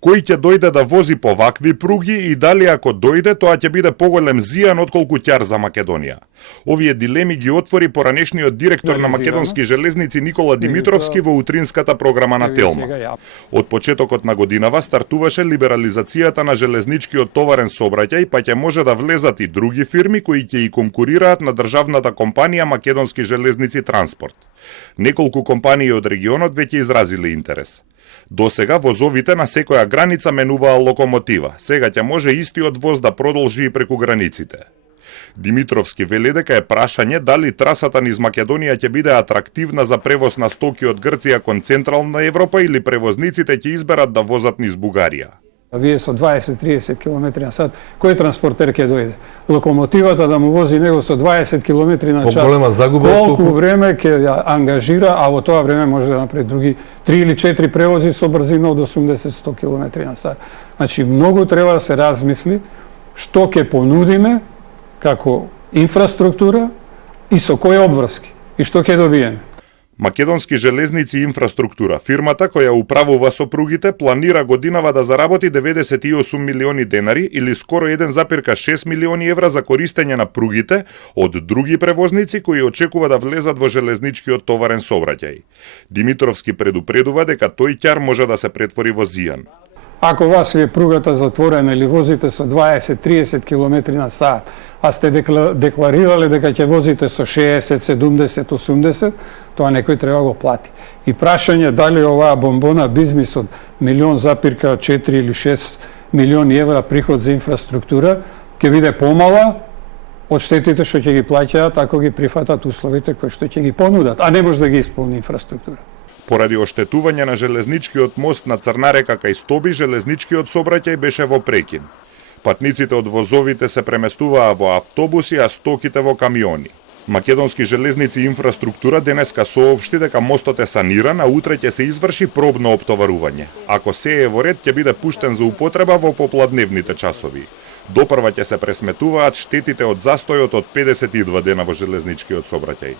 Кој ќе дојде да вози по вакви пруги и дали ако дојде, тоа ќе биде поголем зијан отколку ќар за Македонија? Овие дилеми ги отвори поранешниот директор на Македонски железници Никола Димитровски во утринската програма на Телма. Од почетокот на годинава стартуваше либерализацијата на железничкиот товарен сообраќај, па ќе може да влезат и други фирми кои ќе и конкурираат на државната компанија Македонски железници Транспорт. Неколку компании од регионот веќе изразиле интерес. Досега возовите на секоја граница менуваа локомотива, сега ќе може истиот воз да продолжи и преку границите. Димитровски вели дека е прашање дали трасата низ Македонија ќе биде атрактивна за превоз на стоки од Грција кон Централна Европа или превозниците ќе изберат да возат низ Бугарија. Вие со 20-30 км на сат, кој транспортер ќе дојде? Локомотивата да му вози него со 20 км на час, колку време ќе ја ангажира, а во тоа време може да направи други 3 или 4 превози со брзина од 80-100 км на сат. Значи, многу треба да се размисли што ќе понудиме како инфраструктура и со кои обврски и што ќе добиеме. Македонски железници и инфраструктура, фирмата која управува со пругите, планира годинава да заработи 98 милиони денари или скоро 1,6 милиони евра за користење на пругите од други превозници кои очекува да влезат во железничкиот товарен сообраќај. Димитровски предупредува дека тој ќар може да се претвори во зијан. Ако вас ви е пругата затворена или возите со 20-30 км на сат, а сте декларирале дека ќе возите со 60, 70, 80, тоа некој треба го плати. И прашање дали оваа бомбона бизнис од 1,4 или 6 милиони евра приход за инфраструктура ќе биде помала од штетите што ќе ги плаќаат ако ги прифатат условите кои што ќе ги понудат, а не може да ги исполни инфраструктура. Поради оштетување на железничкиот мост на Црна река кај Стоби, железничкиот сообраќај беше во прекин. Патниците од возовите се преместуваа во автобуси, а стоките во камиони. Македонски железници и инфраструктура денеска соопшти дека мостот е саниран, а утре ќе се изврши пробно оптоварување. Ако се е во ред, ќе биде пуштен за употреба во попладневните часови. Допрва ќе се пресметуваат штетите од застојот од 52 дена во железничкиот сообраќај.